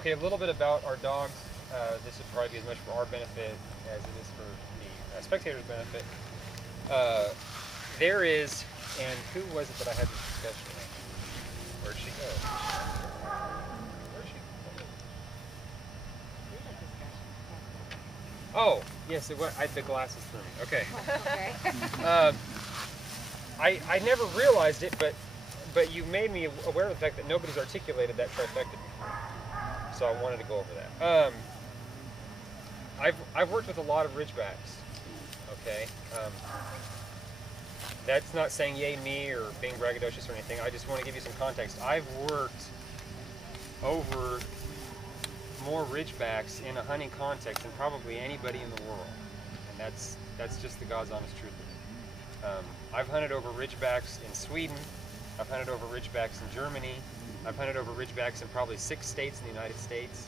Okay, a little bit about our dogs. This would probably be as much for our benefit as it is for the spectators' benefit. There is, and who was it that I had this discussion with? Where'd she go? Where'd she go? Oh, yes, it was. I had the glasses through me. Okay. Okay. I never realized it, but you made me aware of the fact that nobody's articulated that trifecta before. So I wanted to go over that. I've worked with a lot of Ridgebacks. Okay. That's not saying yay me or being braggadocious or anything. I just want to give you some context. I've worked over more Ridgebacks in a hunting context than probably anybody in the world, and that's just the God's honest truth of it. I've hunted over Ridgebacks in Sweden. I've hunted over Ridgebacks in Germany. I've hunted over Ridgebacks in probably 6 states in the United States.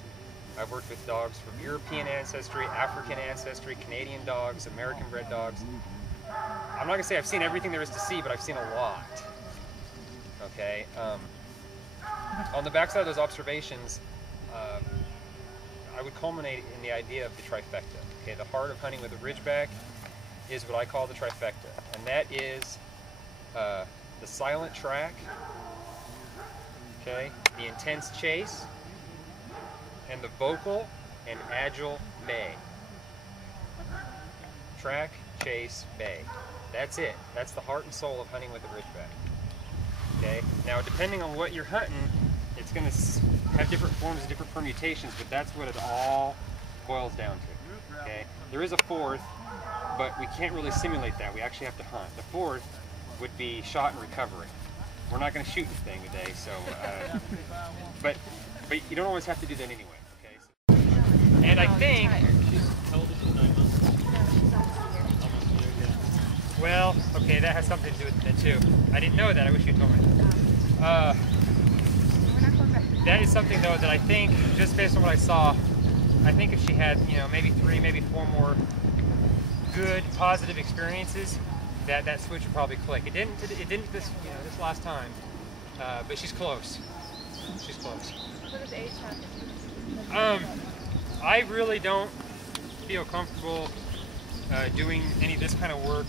I've worked with dogs from European ancestry, African ancestry, Canadian dogs, American bred dogs. I'm not gonna say I've seen everything there is to see, but I've seen a lot. Okay. On the backside of those observations, I would culminate in the idea of the trifecta. Okay, the heart of hunting with a Ridgeback is what I call the trifecta, and that is the silent track, okay, the intense chase, and the vocal and agile bay. Track, chase, bay. That's it. That's the heart and soul of hunting with a Ridgeback. Okay. Now, depending on what you're hunting, it's going to have different forms and different permutations, but that's what it all boils down to. Okay. There is a fourth, but we can't really simulate that. We actually have to hunt. The fourth would be shot and recovery. We're not going to shoot anything today, so. But you don't always have to do that anyway. Okay. So, and I think. Well, okay, that has something to do with it too. I didn't know that. I wish you told me. That is something though that I think, just based on what I saw, I think if she had, maybe 3, maybe 4 more good, positive experiences, that switch would probably click. It didn't this last time, but she's close. She's close. What does age have? I really don't feel comfortable doing any of this kind of work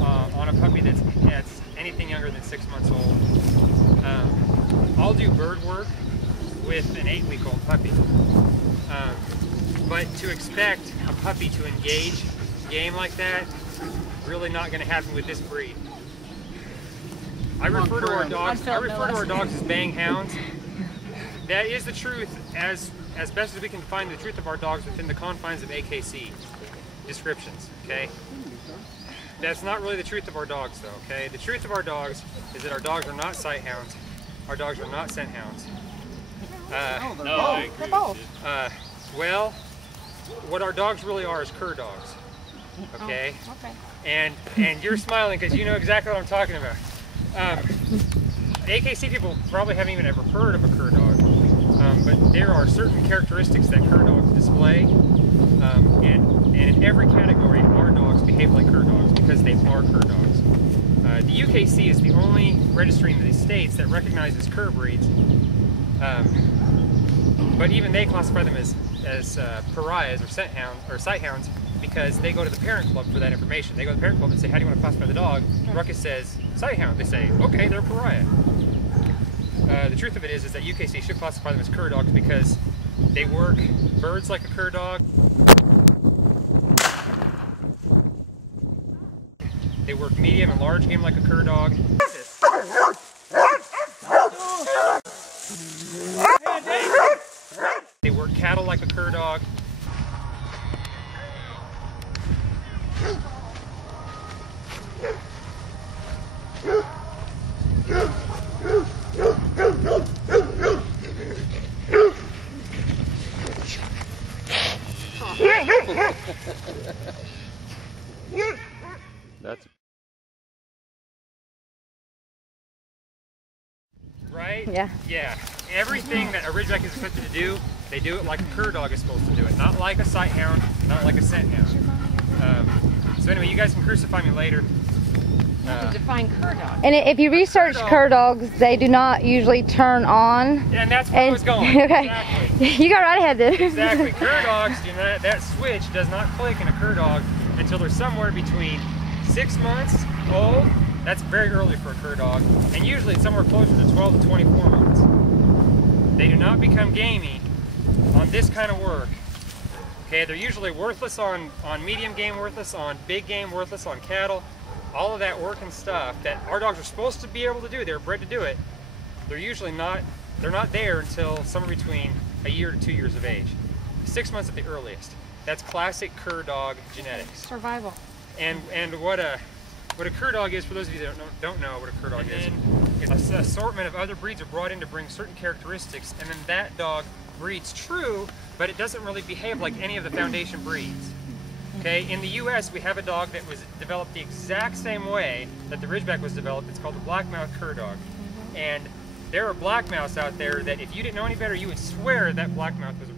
on a puppy that's anything younger than 6 months old. I'll do bird work with an 8-week-old puppy, but to expect a puppy to engage game like that, really not going to happen with this breed. I refer to our dogs as bang hounds. That is the truth, as best as we can find the truth of our dogs within the confines of AKC descriptions. Okay. That's not really the truth of our dogs, though, okay? The truth of our dogs is that our dogs are not sight hounds. Our dogs are not scent hounds. They're both. Well, what our dogs really are is CurDogs, okay? Oh, okay. And you're smiling because you know exactly what I'm talking about. AKC people probably haven't even ever heard of a CurDog, but there are certain characteristics that CurDogs display, and in every category, our dogs behave like CurDogs because they are CurDogs. The UKC is the only registry in the States that recognizes cur breeds, but even they classify them as pariahs or scent hounds or sight hounds because they go to the parent club for that information. They go to the parent club and say, how do you want to classify the dog? Ruckus says, sight hound. They say, okay, they're pariah. The truth of it is that UKC should classify them as CurDogs because they work birds like a CurDog. They work medium and large game like a CurDog. They work cattle like a CurDog. That's right? Yeah. Yeah. Everything that a Ridgeback is expected to do, they do it like a CurDog is supposed to do it. Not like a sight hound, not like a scent hound. So anyway, you guys can crucify me later. You have to define CurDog. And if you research CurDogs, they do not usually turn on. And that's where I was going. Okay. Exactly. You got right ahead then. Exactly. CurDogs do not, that switch does not click in a CurDog until they're somewhere between 6 months old. That's very early for a CurDog. And usually it's somewhere closer to 12 to 24 months. They do not become gamey on this kind of work. Okay, they're usually worthless on medium game, worthless on big game, worthless on cattle. All of that work and stuff that our dogs are supposed to be able to do, they're bred to do it, they're usually not, they're not there until somewhere between a year to 2 years of age. 6 months at the earliest. That's classic CurDog genetics. Survival. And what a CurDog is, for those of you that don't know what a CurDog is, it's an assortment of other breeds are brought in to bring certain characteristics, and then that dog breeds true, but it doesn't really behave like any of the foundation breeds. Okay, in the US we have a dog that was developed the exact same way that the Ridgeback was developed. It's called the blackmouth CurDog. And there are blackmouths out there that if you didn't know any better, you would swear that blackmouth was a